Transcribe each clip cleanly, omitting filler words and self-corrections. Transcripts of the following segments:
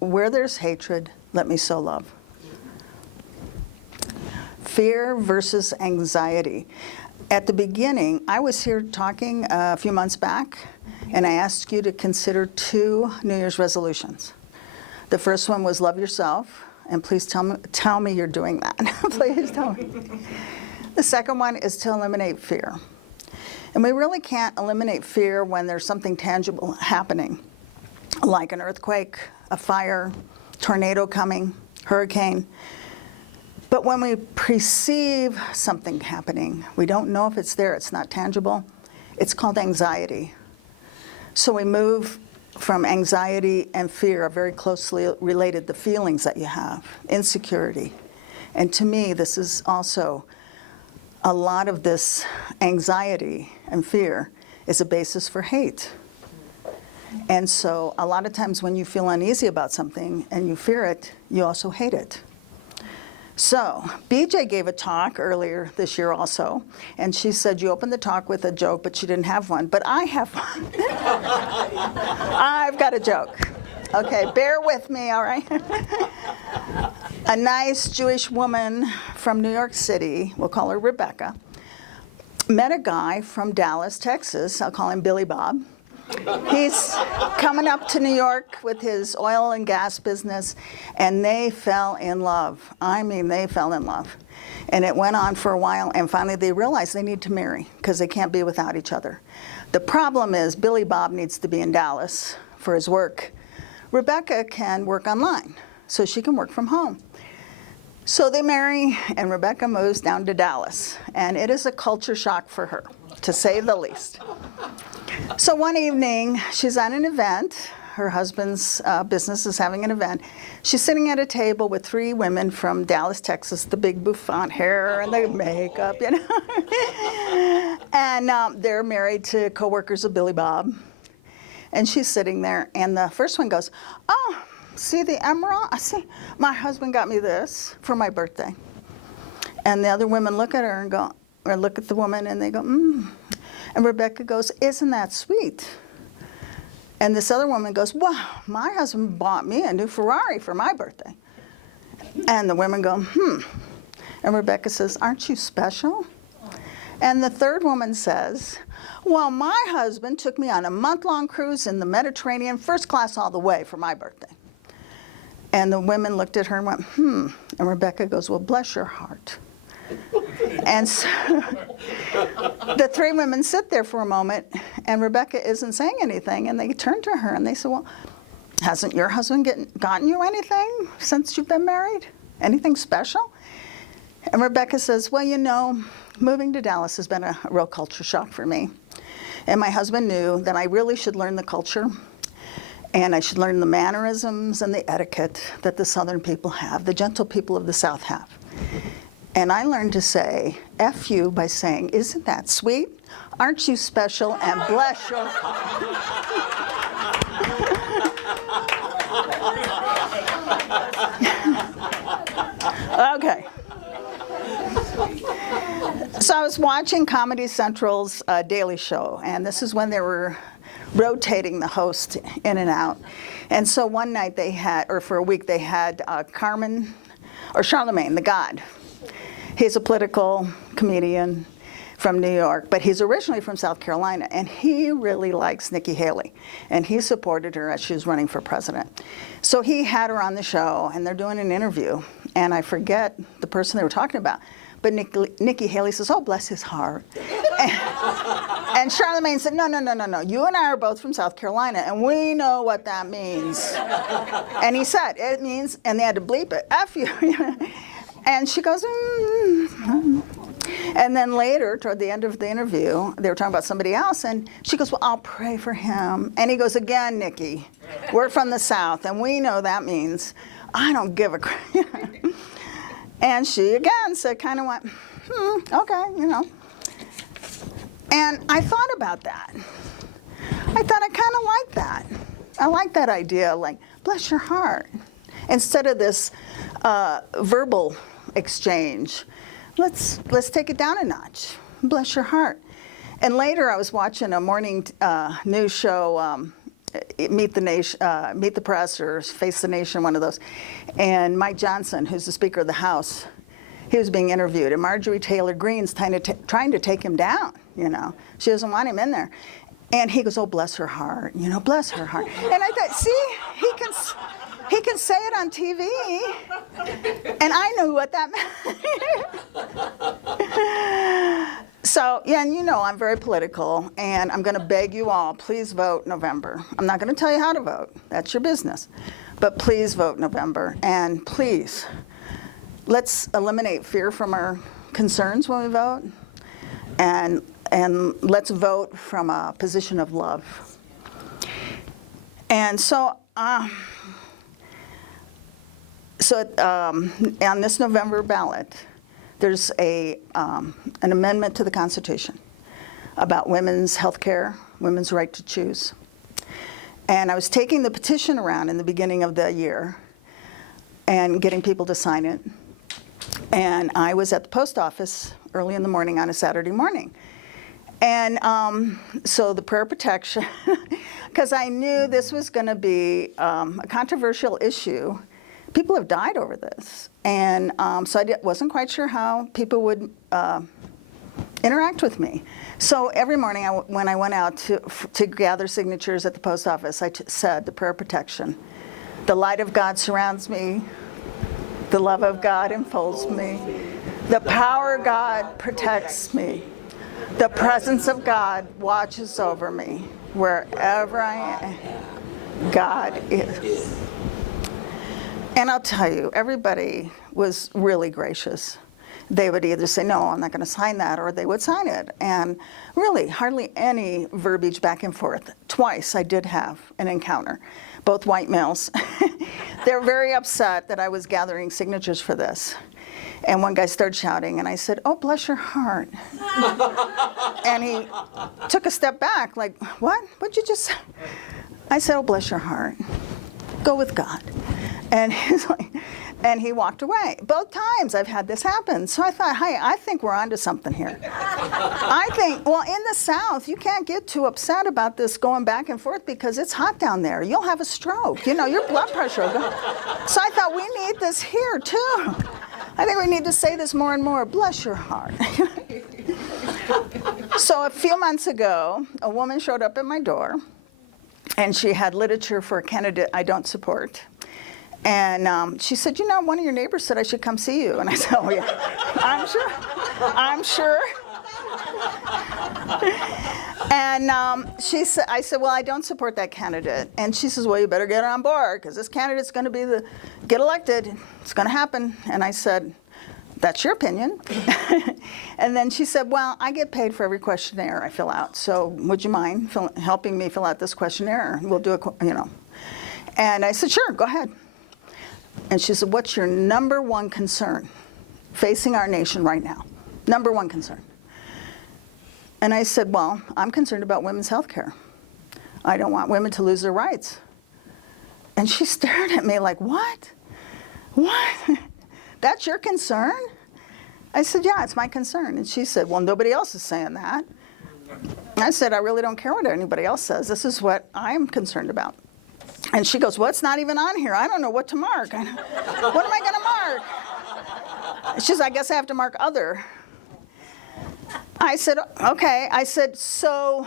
where there's hatred, let me sow love. Fear versus anxiety. At the beginning, I was here talking a few months back, and I asked you to consider 2 New Year's resolutions. The first one was love yourself, and please tell me you're doing that. Please tell me. The second one is to eliminate fear. And we really can't eliminate fear when there's something tangible happening, like an earthquake, a fire, tornado coming, hurricane. But when we perceive something happening, we don't know if it's there, it's not tangible, it's called anxiety. So we move from anxiety and fear are very closely related, the feelings that you have, insecurity. And to me, this is also a lot of this anxiety and fear is a basis for hate. And so a lot of times when you feel uneasy about something and you fear it, you also hate it. So BJ gave a talk earlier this year also, and she said you opened the talk with a joke, but she didn't have one. But I have one. I've got a joke. Okay, bear with me, all right? A nice Jewish woman from New York City, we'll call her Rebecca, met a guy from Dallas, Texas. I'll call him Billy Bob. He's coming up to New York with his oil and gas business, and they fell in love. I mean, they fell in love. And it went on for a while, and finally they realized they need to marry because they can't be without each other. The problem is Billy Bob needs to be in Dallas for his work. Rebecca can work online, so she can work from home. So they marry, and Rebecca moves down to Dallas, and it is a culture shock for her, to say the least. So one evening, she's at an event. Her husband's business is having an event. She's sitting at a table with 3 women from Dallas, Texas, the big bouffant hair and the makeup, you know. And they're married to coworkers of Billy Bob. And she's sitting there, and the first one goes, "Oh, see the emerald? I see, my husband got me this for my birthday." And the other women look at her and go, or look at the woman, and they go, And Rebecca goes, "Isn't that sweet?" And this other woman goes, "Wow, my husband bought me a new Ferrari for my birthday." And the women go, And Rebecca says, "Aren't you special?" And the third woman says, "Well, my husband took me on a month-long cruise in the Mediterranean, first class all the way for my birthday." And the women looked at her and went, And Rebecca goes, "Well, bless your heart." And so the 3 women sit there for a moment, and Rebecca isn't saying anything, and they turn to her and they say, "Well, hasn't your husband gotten you anything since you've been married? Anything special?" And Rebecca says, "Well, you know, moving to Dallas has been a real culture shock for me. And my husband knew that I really should learn the culture, and I should learn the mannerisms and the etiquette that the Southern people have, the gentle people of the South have. And I learned to say F you by saying, 'Isn't that sweet? Aren't you special? And bless your heart.'" Okay. So I was watching Comedy Central's Daily Show, and this is when they were rotating the host in and out. And so one night they had, or for a week, they had Charlemagne, the God. He's a political comedian from New York, but he's originally from South Carolina, and he really likes Nikki Haley, and he supported her as she was running for president. So he had her on the show, and they're doing an interview, and I forget the person they were talking about, but Nikki Haley says, "Oh, bless his heart." And Charlemagne said, No, you and I are both from South Carolina, and we know what that means." And he said, "It means," and they had to bleep it, "F you." And she goes, And then later, toward the end of the interview, they were talking about somebody else, and she goes, "Well, I'll pray for him." And he goes, "Again, Nikki, we're from the South, and we know that means I don't give a crap." And she, again, said, kind of went, okay, you know. And I thought about that. I thought I kind of like that. I like that idea, like, bless your heart. Instead of this verbal exchange, let's take it down a notch. Bless your heart. And later I was watching a morning news show, Meet the Nation, Meet the Press or Face the Nation, one of those. And Mike Johnson, who's the Speaker of the House, he was being interviewed, and Marjorie Taylor Greene's trying to take him down, you know. She doesn't want him in there. And he goes, oh, bless her heart, you know, bless her heart. And I thought, see, he can say it on TV, and I knew what that meant. So, yeah, and you know I'm very political, and I'm going to beg you all, please vote November. I'm not going to tell you how to vote. That's your business. But please vote November, and please, let's eliminate fear from our concerns when we vote, and let's vote from a position of love. And so, on this November ballot, there's an amendment to the Constitution about women's health care, women's right to choose. And I was taking the petition around in the beginning of the year and getting people to sign it. And I was at the post office early in the morning on a Saturday morning. And so the prayer protection, because I knew this was going to be a controversial issue. People have died over this. And so I wasn't quite sure how people would interact with me. So every morning when I went out to gather signatures at the post office, I said the prayer protection. The light of God surrounds me. The love of God enfolds me. The power of God protects me. The presence of God watches over me. Wherever I am, God is. And I'll tell you, everybody was really gracious. They would either say, no, I'm not going to sign that, or they would sign it. And really, hardly any verbiage back and forth. Twice I did have an encounter, both white males. They were very upset that I was gathering signatures for this. And one guy started shouting, and I said, oh, bless your heart. And he took a step back, like, what? What'd you just say? I said, oh, bless your heart. Go with God. And he's like, and he walked away. Both times I've had this happen. So I thought, hey, I think we're onto something here. I think, well, in the South, you can't get too upset about this going back and forth because it's hot down there. You'll have a stroke. You know, your blood pressure will go. So I thought, we need this here, too. I think we need to say this more and more. Bless your heart. So a few months ago, a woman showed up at my door, and she had literature for a candidate I don't support. And she said, you know, one of your neighbors said I should come see you. And I said, oh, yeah, I'm sure. And I said, well, I don't support that candidate. And she says, well, you better get on board, because this candidate's going to get elected. It's going to happen. And I said, that's your opinion. And then she said, well, I get paid for every questionnaire I fill out. So would you mind helping me fill out this questionnaire? We'll do a. And I said, sure, go ahead. And she said, what's your number one concern facing our nation right now? Number one concern. And I said, well, I'm concerned about women's health care. I don't want women to lose their rights. And she stared at me like, what? What? That's your concern? I said, yeah, it's my concern. And she said, well, nobody else is saying that. I said, I really don't care what anybody else says. This is what I'm concerned about. And she goes, well, it's not even on here. I don't know what to mark. What am I going to mark? She says, I guess I have to mark other. I said, okay. I said, so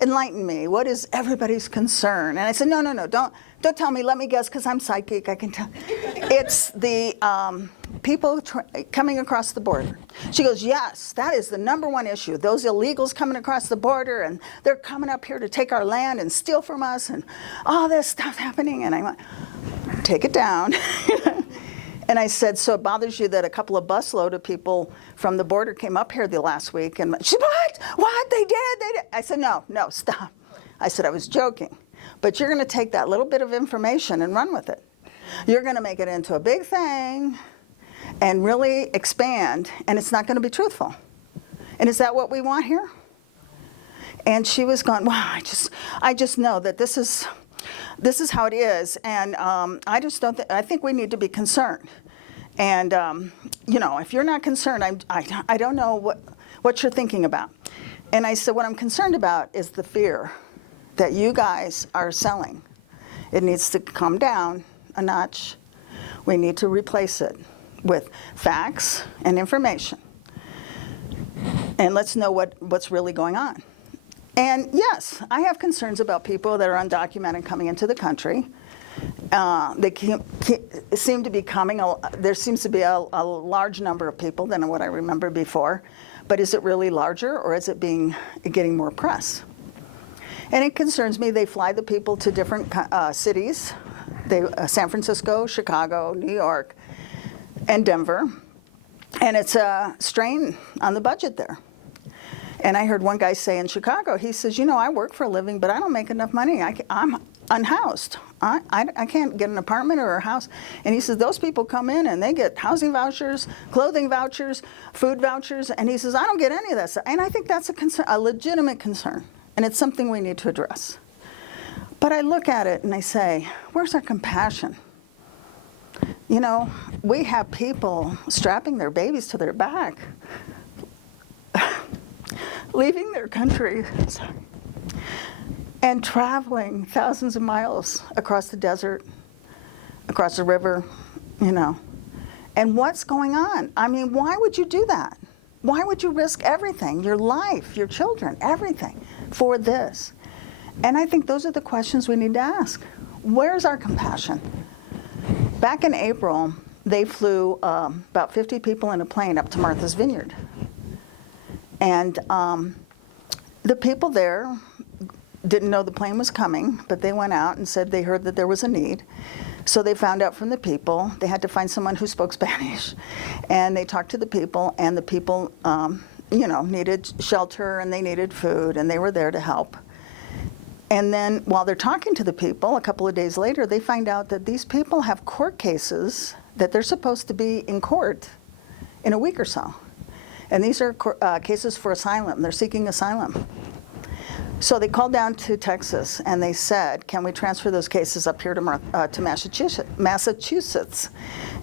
enlighten me. What is everybody's concern? And I said, no, don't tell me. Let me guess, because I'm psychic. I can tell. It's the people coming across the border. She goes, yes, that is the number one issue. Those illegals coming across the border, and they're coming up here to take our land and steal from us, and all this stuff happening. And I went, take it down. And I said, so it bothers you that a couple of busload of people from the border came up here the last week? And she, what? They did. I said, no, stop. I said, I was joking. But you're going to take that little bit of information and run with it. You're going to make it into a big thing and really expand, and it's not going to be truthful. And is that what we want here? And she was going, wow, I just know that this is how it is, and I just don't. I think we need to be concerned. And if you're not concerned, I don't know what you're thinking about. And I said, what I'm concerned about is the fear that you guys are selling. It needs to come down a notch. We need to replace it with facts and information. And let's know what's really going on. And yes, I have concerns about people that are undocumented coming into the country. They seem to be coming, there seems to be a large number of people than what I remember before. But is it really larger, or is it getting more press? And it concerns me. They fly the people to different cities, San Francisco, Chicago, New York, and Denver. And it's a strain on the budget there. And I heard one guy say in Chicago, he says, I work for a living, but I don't make enough money. I'm unhoused. I can't get an apartment or a house. And he says, those people come in and they get housing vouchers, clothing vouchers, food vouchers. And he says, I don't get any of that. And I think that's a concern, a legitimate concern. And it's something we need to address. But I look at it and I say, where's our compassion? We have people strapping their babies to their back, leaving their country, and traveling thousands of miles across the desert, across the river, And what's going on? I mean, why would you do that? Why would you risk everything, your life, your children, everything, for this? And I think those are the questions we need to ask. Where's our compassion? Back in April, they flew about 50 people in a plane up to Martha's Vineyard. And the people there didn't know the plane was coming, but they went out and said they heard that there was a need. So they found out from the people. They had to find someone who spoke Spanish. And they talked to the people, and the people, needed shelter, and they needed food, and they were there to help. And then while they're talking to the people, a couple of days later, they find out that these people have court cases that they're supposed to be in court in a week or so. And these are cases for asylum. They're seeking asylum. So they called down to Texas, and they said, can we transfer those cases up here to Massachusetts?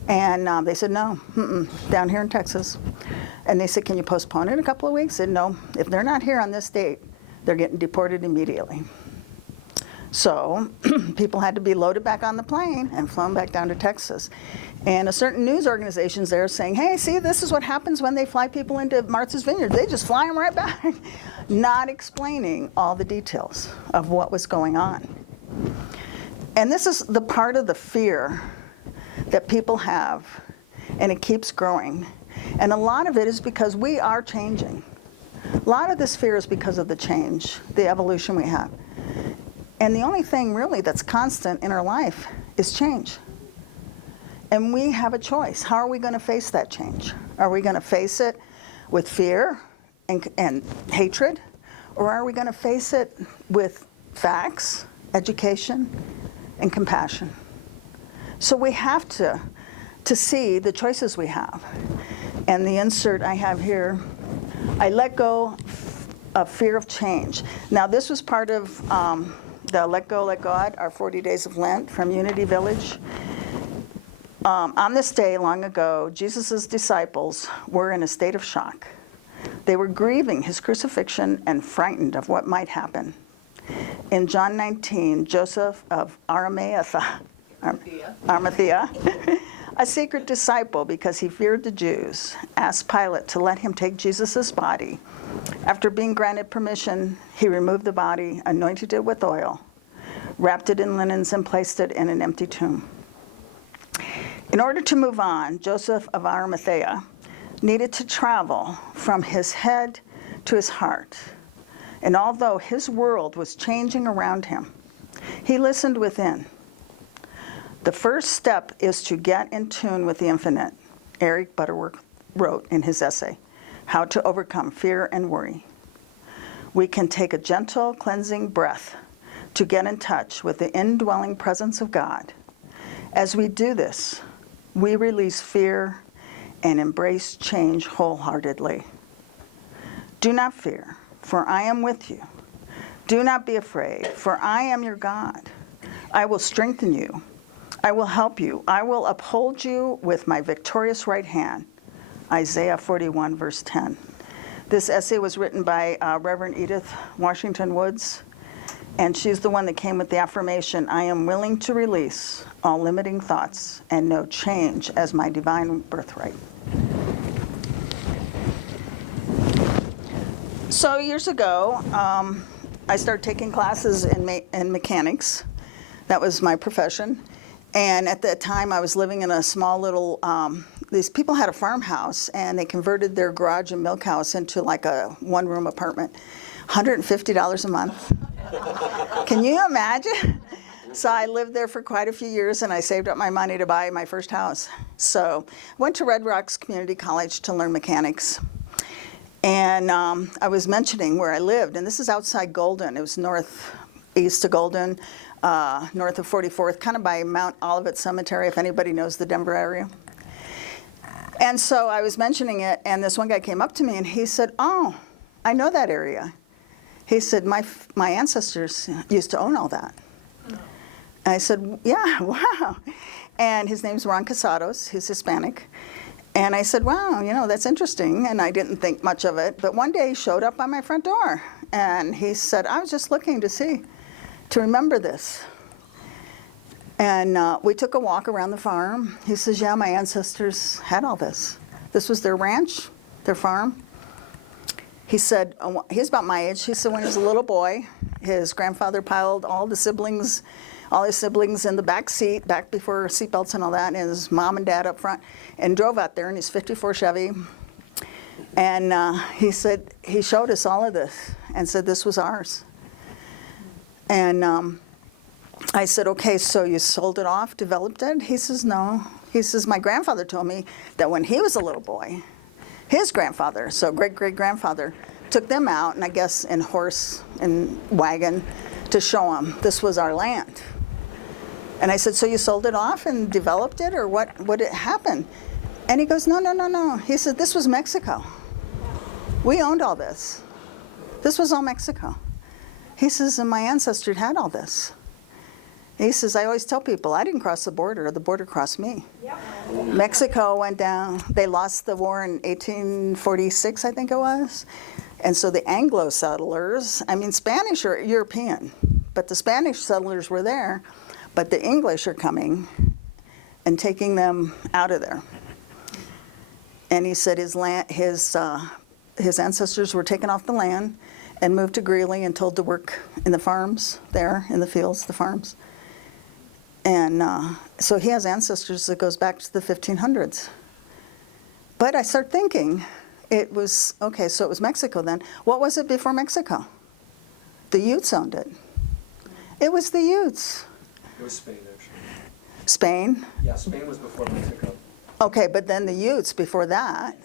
And they said, no, down here in Texas. And they said, can you postpone it a couple of weeks? They said, no, if they're not here on this date, they're getting deported immediately. So people had to be loaded back on the plane and flown back down to Texas. And a certain news organizations there saying, hey, see, this is what happens when they fly people into Martha's Vineyard. They just fly them right back, not explaining all the details of what was going on. And this is the part of the fear that people have, and it keeps growing. And a lot of it is because we are changing. A lot of this fear is because of the change, the evolution we have. And the only thing really that's constant in our life is change. And we have a choice. How are we going to face that change? Are we going to face it with fear and hatred? Or are we going to face it with facts, education, and compassion? So we have to see the choices we have. And the insert I have here, I let go of fear of change. Now this was part of the Let Go, Let God, our 40 Days of Lent from Unity Village. On this day long ago, Jesus' disciples were in a state of shock. They were grieving his crucifixion and frightened of what might happen. In John 19, Joseph of Arimathea, a secret disciple because he feared the Jews, asked Pilate to let him take Jesus' body. After being granted permission, he removed the body, anointed it with oil, wrapped it in linens, and placed it in an empty tomb. In order to move on, Joseph of Arimathea needed to travel from his head to his heart. And although his world was changing around him, he listened within. The first step is to get in tune with the infinite, Eric Butterworth wrote in his essay, How to Overcome Fear and Worry. We can take a gentle, cleansing breath to get in touch with the indwelling presence of God. As we do this, we release fear and embrace change wholeheartedly. Do not fear, for I am with you. Do not be afraid, for I am your God. I will strengthen you. I will help you. I will uphold you with my victorious right hand. Isaiah 41, verse 10. This essay was written by Reverend Edith Washington Woods, And she's the one that came with the affirmation, I am willing to release all limiting thoughts and know change as my divine birthright. So years ago, I started taking classes in mechanics. That was my profession. And at that time, I was living in a small little, these people had a farmhouse, and they converted their garage and milk house into like a one-room apartment. $150 a month. Can you imagine? So I lived there for quite a few years, and I saved up my money to buy my first house. So I went to Red Rocks Community College to learn mechanics. And I was mentioning where I lived, and this is outside Golden. It was northeast of Golden, north of 44th, kind of by Mount Olivet Cemetery, if anybody knows the Denver area. And so I was mentioning it, and this one guy came up to me, and he said, oh, I know that area. He said, my ancestors used to own all that. I said, yeah, wow. And his name's Ron Casados. He's Hispanic. And I said, wow, you know, that's interesting. And I didn't think much of it. But one day he showed up by my front door. And he said, I was just looking to remember this. And we took a walk around the farm. He says, yeah, my ancestors had all this. This was their ranch, their farm. He said, he's about my age. He said when he was a little boy, his grandfather piled all his siblings in the back seat, back before seatbelts and all that, and his mom and dad up front, and drove out there in his 54 Chevy. And he said, he showed us all of this and said this was ours. And I said, okay, so you sold it off, developed it? He says, no. He says, my grandfather told me that when he was a little boy, his grandfather, so great-great-grandfather, took them out, and I guess in horse and wagon, to show them this was our land. And I said, so you sold it off and developed it, or what happened? And he goes, no. He said, this was Mexico. We owned all this. This was all Mexico. He says, and my ancestors had all this. He says, I always tell people, I didn't cross the border crossed me. Yep. Mexico went down. They lost the war in 1846, I think it was. And so the Anglo settlers, I mean, Spanish are European, but the Spanish settlers were there, but the English are coming and taking them out of there. And he said his ancestors were taken off the land and moved to Greeley and told to work in the farms there, in the fields, the farms. And so he has ancestors that goes back to the 1500s. But I start thinking, it was, okay, so it was Mexico then. What was it before Mexico? The Utes owned it. It was the Utes. It was Spain, actually. Spain? Yeah, Spain was before Mexico. Okay, but then the Utes before that,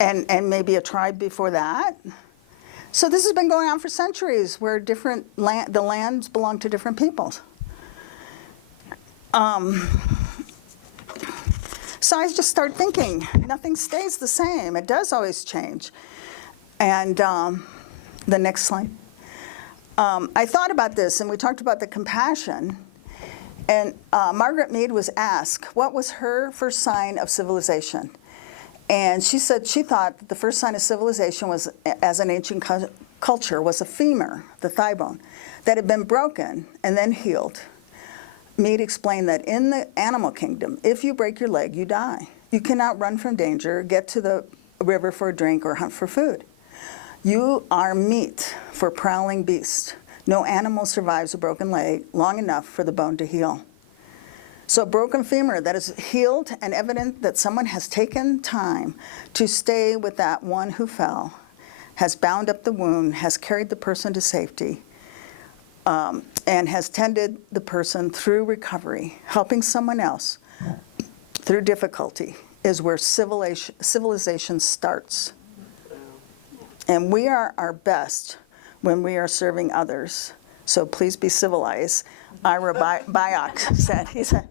and maybe a tribe before that. So this has been going on for centuries, where the lands belong to different peoples. So I just started thinking, nothing stays the same. It does always change. And the next slide. I thought about this, and we talked about the compassion. And Margaret Mead was asked, what was her first sign of civilization? And she said she thought that the first sign of civilization was, as an ancient culture, was a femur, the thigh bone, that had been broken and then healed. Mead explained that in the animal kingdom, if you break your leg, you die. You cannot run from danger, get to the river for a drink, or hunt for food. You are meat for prowling beasts. No animal survives a broken leg long enough for the bone to heal. So a broken femur that is healed and evident that someone has taken time to stay with that one who fell, has bound up the wound, has carried the person to safety, and has tended the person through recovery, helping someone else through difficulty, is where civilization starts. And we are our best when we are serving others. So please be civilized. Ira Byock said. He said.